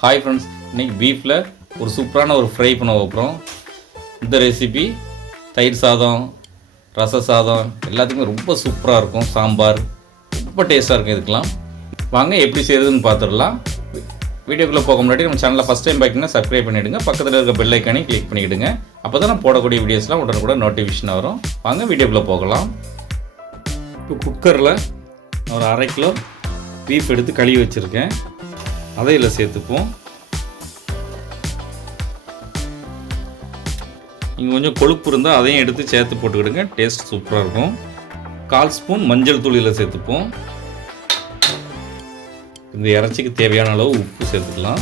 Hi friends, இன்றைக்கி பீஃபில் ஒரு சூப்பரான ஒரு ஃப்ரை பண்ண போகிறோம். இந்த ரெசிபி தயிர் சாதம், ரச சாதம் எல்லாத்துக்குமே ரொம்ப சூப்பராக இருக்கும். சாம்பார் ரொம்ப டேஸ்ட்டாக இருக்கும். இதுக்கெலாம் வாங்க எப்படி செய்கிறதுன்னு பார்த்துடலாம். வீடியோக்குள்ளே போக முன்னாடி நம்ம சேனலில் ஃபஸ்ட் டைம் பார்த்திங்கன்னா சப்ஸ்கிரைப் பண்ணிவிடுங்க. பக்கத்தில் இருக்க பெல் ஐக்கானையும் கிளிக் பண்ணிவிடுங்க. அப்போ தான் நான் போடக்கூடிய வீடியோஸ்லாம் உடனுக்குடன் நோட்டிஃபிகேஷன் வரும். வாங்க வீடியோக்குள்ளே போகலாம். இப்போ குக்கரில் ஒரு 1/2 கிலோ பீஃப் எடுத்து கழுவி வச்சுருக்கேன். அதை இதில் சேர்த்துப்போம். இங்கே கொஞ்சம் கொழுப்பு இருந்தால் அதையும் எடுத்து சேர்த்து போட்டுக்கிடுங்க. டேஸ்ட் சூப்பராக இருக்கும். 1/4 ஸ்பூன் மஞ்சள் தூள் இதில் சேர்த்துப்போம். இந்த இறைச்சிக்கு தேவையான அளவு உப்பு சேர்த்துக்கலாம்.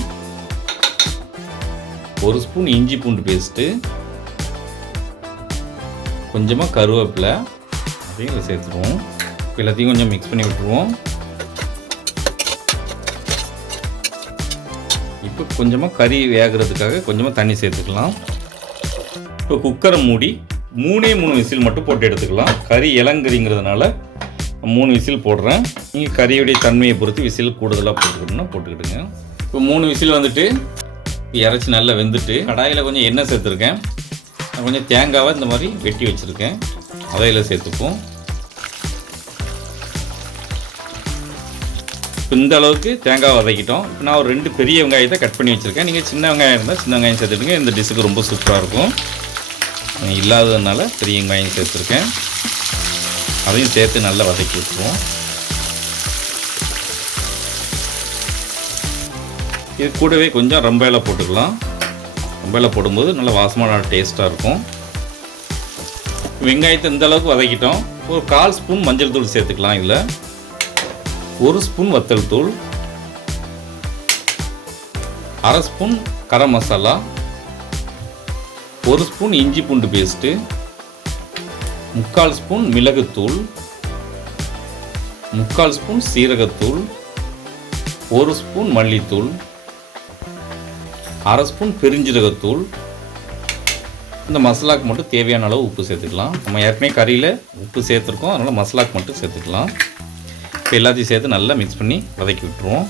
1 ஸ்பூன் இஞ்சி பூண்டு பேஸ்ட்டு, கொஞ்சமாக கருவேப்பிலை அதையும் இதில் சேர்த்துருவோம். எல்லாத்தையும் கொஞ்சம் மிக்ஸ் பண்ணி விட்டுருவோம். இப்போ கொஞ்சமாக கறி வேகிறதுக்காக கொஞ்சமாக தண்ணி சேர்த்துக்கலாம். இப்போ குக்கரை மூடி 3 விசில் மட்டும் போட்டு எடுத்துக்கலாம். கறி இளங்கறிங்கிறதுனால 3 விசில் போடுறேன். நீங்கள் கறியுடைய தன்மையை பொறுத்து விசில் கூடுதலாக போட்டுக்கிட்டோம்னா போட்டுக்கிடுங்க. இப்போ 3 விசில் வந்துட்டு இறைச்சி நல்லா வெந்துட்டு கடாயில் கொஞ்சம் எண்ணெய் சேர்த்துருக்கேன். நான் கொஞ்சம் தேங்காவை இந்த மாதிரி வெட்டி வச்சுருக்கேன். அதையில் சேர்த்துப்போம். இந்த அளவுக்கு தேங்காய் வதக்கிட்டோம். இப்போ நான் ஒரு 2 பெரிய வெங்காயத்தை கட் பண்ணி வச்சுருக்கேன். நீங்கள் சின்ன வெங்காயம் இருந்தால் சின்ன வெங்காயம் சேர்த்துடுங்க. இந்த டிஷ்ஷுக்கு ரொம்ப சூப்பராக இருக்கும். இல்லாததுனால பெரிய வெங்காயம் சேர்த்துருக்கேன். அதையும் சேர்த்து நல்லா வதக்கி வச்சுருவோம். இது கூடவே கொஞ்சம் ரொம்ப இலை போட்டுக்கலாம். ரொம்ப இலை போடும்போது நல்லா வாசமான டேஸ்ட்டாக இருக்கும். வெங்காயத்தை இந்த அளவுக்கு வதக்கிட்டோம். ஒரு 1/4 ஸ்பூன் மஞ்சள் தூள் சேர்த்துக்கலாம். இதில் 1 ஸ்பூன் வத்தல் தூள், 1/2 ஸ்பூன் கரம் மசாலா, 1 ஸ்பூன் இஞ்சி பூண்டு பேஸ்ட்டு, 3/4 ஸ்பூன் மிளகுத்தூள், 3/4 ஸ்பூன் சீரகத்தூள், 1 ஸ்பூன் மல்லித்தூள், 1/2 ஸ்பூன் பெருஞ்சீரகத்தூள். இந்த மசாலாவுக்கு மட்டும் தேவையான அளவு உப்பு சேர்த்துக்கலாம். நம்ம ஏற்கனவே கறியில் உப்பு சேர்த்துருக்கோம், அதனால் மசாலாவுக்கு மட்டும் சேர்த்துக்கலாம். இப்போ எல்லாத்தையும் சேர்த்து நல்லா மிக்ஸ் பண்ணி வதக்கி விட்டுருவோம்.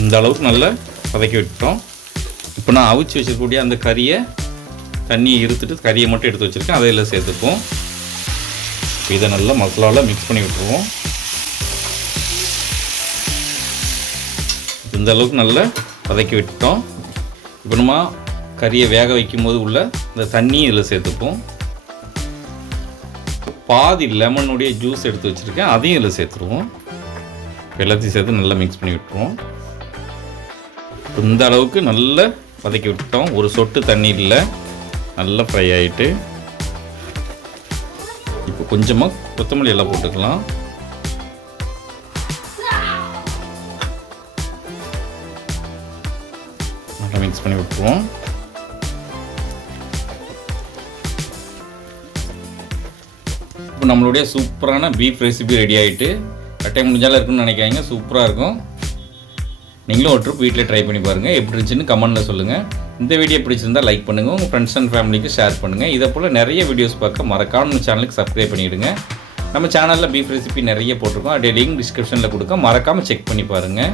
இந்த அளவுக்கு நல்லா வதக்கி விட்டுட்டோம். இப்போ நான் அவிச்சு வச்சுருக்கக்கூடிய அந்த கறியை தண்ணியை இருத்துட்டு கறியை மட்டும் எடுத்து வச்சுருக்கேன். அதை எல்லாம் சேர்த்துப்போம். இதை நல்லா மசாலாவில் மிக்ஸ் பண்ணி விட்டுருவோம். இந்த அளவுக்கு நல்லா வதக்கி விட்டுட்டோம். இப்போ நம்ம கறியை வேக வைக்கும்போது உள்ள இந்த தண்ணியை இதில் சேர்த்துப்போம். பாதி லெமனுடைய ஜூஸ் எடுத்து வச்சுருக்கேன். அதையும் இதில் சேர்த்துருவோம். எல்லாத்தையும் சேர்த்து நல்லா மிக்ஸ் பண்ணி விட்டுருவோம். இந்த அளவுக்கு நல்லா வதக்கி விட்டுட்டோம். ஒரு சொட்டு தண்ணி இல்லை, நல்லா ஃப்ரை ஆகிட்டு இப்போ கொஞ்சமாக கொத்தமல்லி எல்லாம் போட்டுக்கலாம். நல்லா மிக்ஸ் பண்ணி விட்டுருவோம். இப்போ நம்மளுடைய சூப்பரான பீஃப் ரெசிபி ரெடி ஆகிட்டு டைம் முடிஞ்சாலும் இருக்குன்னு நினைக்காங்க. சூப்பராக இருக்கும். நீங்களும் ஒரு ட்ரிப் வீட்டில் ட்ரை பண்ணி பாருங்கள். எப்படி இருந்துச்சுன்னு கமெண்ட்டில் சொல்லுங்கள். இந்த வீடியோ பிடிச்சிருந்தால் லைக் பண்ணுங்கள். உங்கள் ஃப்ரெண்ட்ஸ் அண்ட் ஃபேமிலிக்கு ஷேர் பண்ணுங்கள். இதை போல் நிறைய வீடியோஸ் பார்க்க மறக்காம நம்ம சேனலுக்கு சப்ஸ்கிரைப் பண்ணிவிடுங்க. நம்ம சேனலில் பீஃப் ரெசிபி நிறைய போட்டிருக்கோம். அதே லிங்க் டிஸ்கிரிப்ஷனில் கொடுக்க மறக்காமல் செக் பண்ணி பாருங்கள்.